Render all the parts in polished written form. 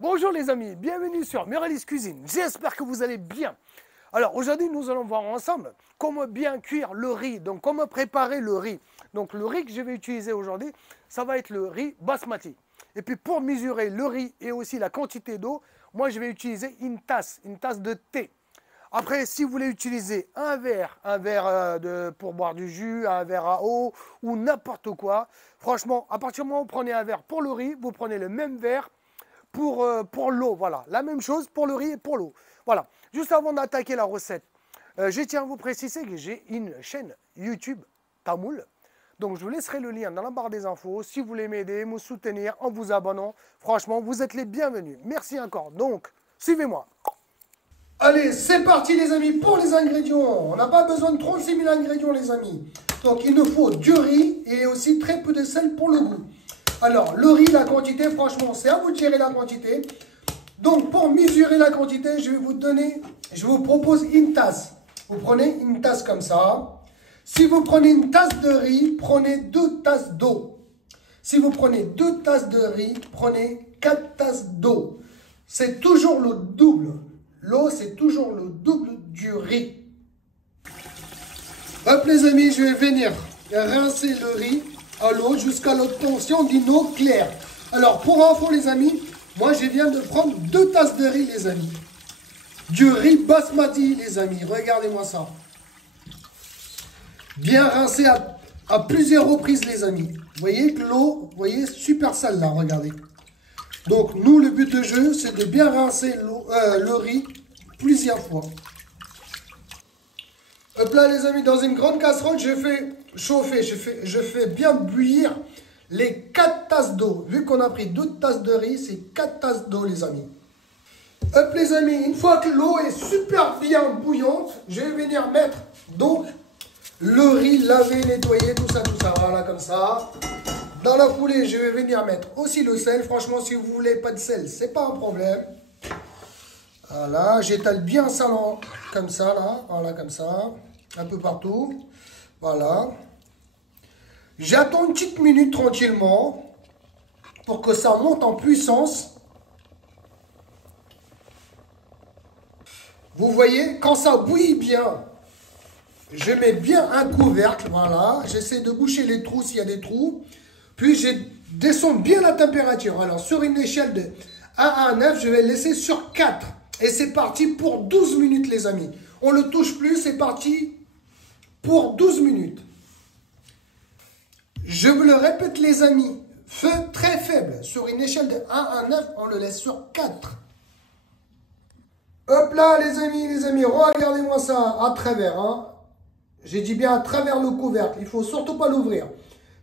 Bonjour les amis, bienvenue sur Muralis Cuisine, j'espère que vous allez bien. Alors aujourd'hui nous allons voir ensemble comment bien cuire le riz, donc comment préparer le riz. Donc le riz que je vais utiliser aujourd'hui, ça va être le riz basmati. Et puis pour mesurer le riz et aussi la quantité d'eau, moi je vais utiliser une tasse de thé. Après, si vous voulez utiliser un verre pour boire du jus, un verre à eau ou n'importe quoi, franchement, à partir du moment où vous prenez un verre pour le riz, vous prenez le même verre pour l'eau. Voilà, la même chose pour le riz et pour l'eau. Voilà, juste avant d'attaquer la recette, je tiens à vous préciser que j'ai une chaîne YouTube tamoul. Donc, je vous laisserai le lien dans la barre des infos. Si vous voulez m'aider, me soutenir en vous abonnant, franchement, vous êtes les bienvenus. Merci encore. Donc, suivez-moi. Allez, c'est parti les amis pour les ingrédients. On n'a pas besoin de 36 000 ingrédients les amis. Donc il nous faut du riz et aussi très peu de sel pour le goût. Alors le riz, la quantité, franchement c'est à vous de gérer la quantité. Donc pour mesurer la quantité, je vous propose une tasse. Vous prenez une tasse comme ça. Si vous prenez une tasse de riz, prenez 2 tasses d'eau. Si vous prenez 2 tasses de riz, prenez 4 tasses d'eau. C'est toujours le double. L'eau, c'est toujours le double du riz. Hop les amis, je vais venir rincer le riz à l'eau jusqu'à l'obtention d'une eau claire. Alors pour info les amis, moi je viens de prendre 2 tasses de riz les amis. Du riz basmati les amis, regardez-moi ça. Bien rincé à plusieurs reprises les amis. Vous voyez que l'eau, vous voyez, super sale là, regardez. Donc, nous, le but de jeu, c'est de bien rincer le riz plusieurs fois. Hop là, les amis, dans une grande casserole, je fais chauffer, je fais bien bouillir les 4 tasses d'eau. Vu qu'on a pris 2 tasses de riz, c'est 4 tasses d'eau, les amis. Hop, les amis, une fois que l'eau est super bien bouillante, je vais venir mettre donc le riz lavé, nettoyé, tout ça, voilà, comme ça. Dans la foulée, je vais venir mettre aussi le sel. Franchement, si vous voulez pas de sel, c'est pas un problème. Voilà, j'étale bien ça comme ça, là. Voilà, comme ça. Un peu partout. Voilà. J'attends une petite minute tranquillement pour que ça monte en puissance. Vous voyez, quand ça bouillit bien, je mets bien un couvercle. Voilà, j'essaie de boucher les trous s'il y a des trous. Puis je descends bien la température. Alors sur une échelle de 1 à 9, je vais laisser sur 4. Et c'est parti pour 12 minutes les amis. On ne le touche plus, c'est parti pour 12 minutes. Je vous le répète les amis, feu très faible. Sur une échelle de 1 à 9, on le laisse sur 4. Hop là les amis, regardez-moi ça à travers. Hein. J'ai dit bien à travers le couvercle, il ne faut surtout pas l'ouvrir.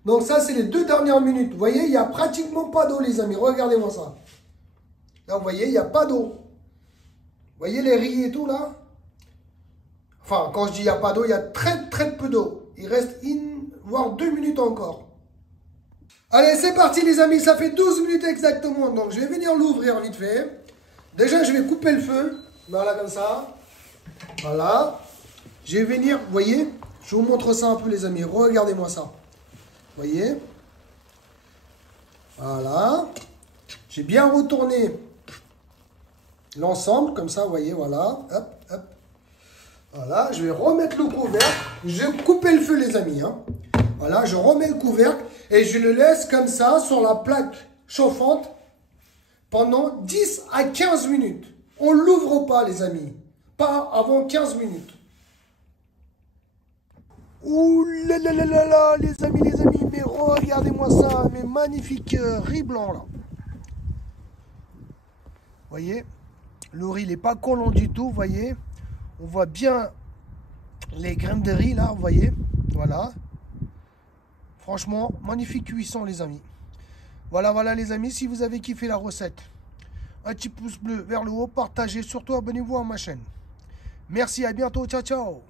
Donc ça, c'est les 2 dernières minutes. Vous voyez, il n'y a pratiquement pas d'eau, les amis. Regardez-moi ça. Là, vous voyez, il n'y a pas d'eau. Vous voyez les riz et tout, là? Enfin, quand je dis il n'y a pas d'eau, il y a très peu d'eau. Il reste voire 2 minutes encore. Allez, c'est parti, les amis. Ça fait 12 minutes exactement. Donc, je vais venir l'ouvrir vite fait. Déjà, je vais couper le feu. Voilà, comme ça. Voilà. Je vais venir, vous voyez, je vous montre ça un peu, les amis. Regardez-moi ça. Voyez, voilà, j'ai bien retourné l'ensemble comme ça, vous voyez, voilà, hop, hop, voilà, je vais remettre le couvercle, je vais couper le feu les amis, hein. Voilà, je remets le couvercle et je le laisse comme ça sur la plaque chauffante pendant 10 à 15 minutes. On ne l'ouvre pas les amis, pas avant 15 minutes. Ouh là là là là là, les amis, mais regardez-moi ça, mes magnifiques riz blancs là. Vous voyez, le riz n'est pas collant du tout, vous voyez. On voit bien les graines de riz là, vous voyez. Voilà. Franchement, magnifique cuisson les amis. Voilà les amis, si vous avez kiffé la recette, un petit pouce bleu vers le haut, partagez, surtout abonnez-vous à ma chaîne. Merci, à bientôt, ciao ciao.